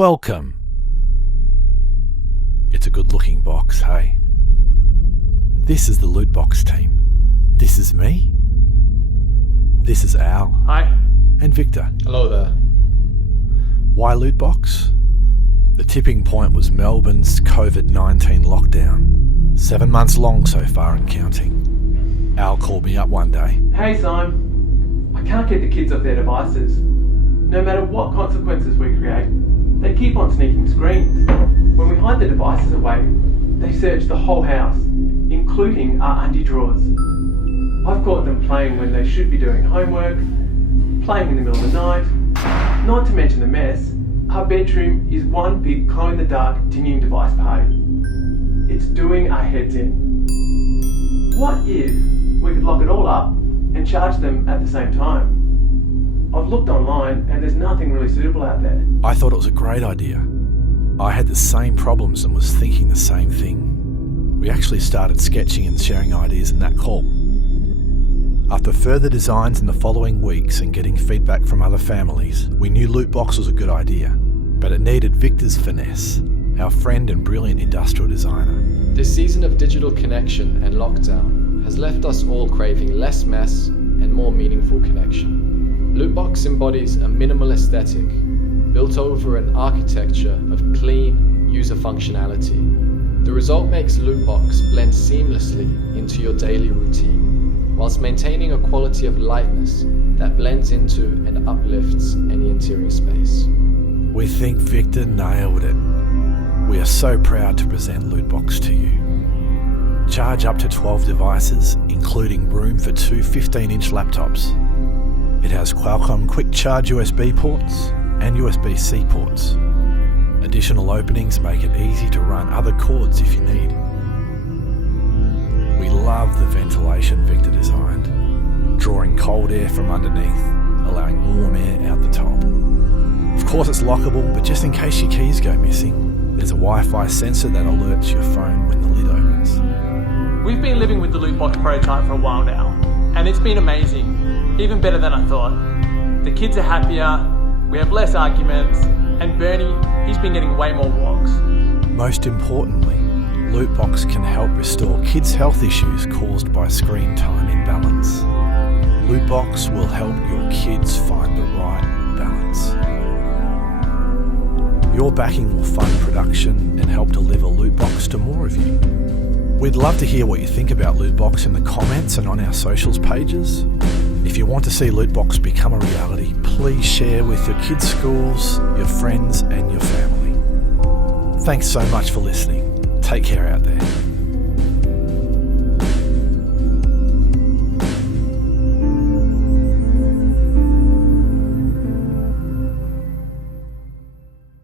Welcome. It's a good-looking box, hey? This is the Lootbox team. This is me. This is Al. Hi. And Victor. Hello there. Why Lootbox? The tipping point was Melbourne's COVID-19 lockdown. 7 months long so far and counting. Al called me up one day. Hey, Simon. I can't keep the kids off their devices. No matter what consequences we create, they keep on sneaking screens. When we hide the devices away, they search the whole house, including our undie drawers. I've caught them playing when they should be doing homework, playing in the middle of the night. Not to mention the mess, our bedroom is one big glow-in-the-dark dinging device party. It's doing our heads in. What if we could lock it all up and charge them at the same time? I've looked online and there's nothing really suitable out there. I thought it was a great idea. I had the same problems and was thinking the same thing. We actually started sketching and sharing ideas in that call. After further designs in the following weeks and getting feedback from other families, we knew Lootbox was a good idea, but it needed Victor's finesse, our friend and brilliant industrial designer. This season of digital connection and lockdown has left us all craving less mess and more meaningful connection. Lootbox embodies a minimal aesthetic built over an architecture of clean user functionality. The result makes Lootbox blend seamlessly into your daily routine, whilst maintaining a quality of lightness that blends into and uplifts any interior space. We think Victor nailed it. We are so proud to present Lootbox to you. Charge up to 12 devices, including room for two 15-inch laptops. It has Qualcomm Quick Charge USB ports and USB-C ports. Additional openings make it easy to run other cords if you need. We love the ventilation Victor designed, drawing cold air from underneath, allowing warm air out the top. Of course it's lockable, but just in case your keys go missing, there's a Wi-Fi sensor that alerts your phone when the lid opens. We've been living with the Lootbox prototype for a while now, and it's been amazing. Even better than I thought. The kids are happier, we have less arguments, and Bernie, he's been getting way more walks. Most importantly, Lootbox can help restore kids' health issues caused by screen time imbalance. Lootbox will help your kids find the right balance. Your backing will fund production and help deliver Lootbox to more of you. We'd love to hear what you think about Lootbox in the comments and on our socials pages. If you want to see Lootbox become a reality, please share with your kids' schools, your friends and your family. Thanks so much for listening. Take care out there.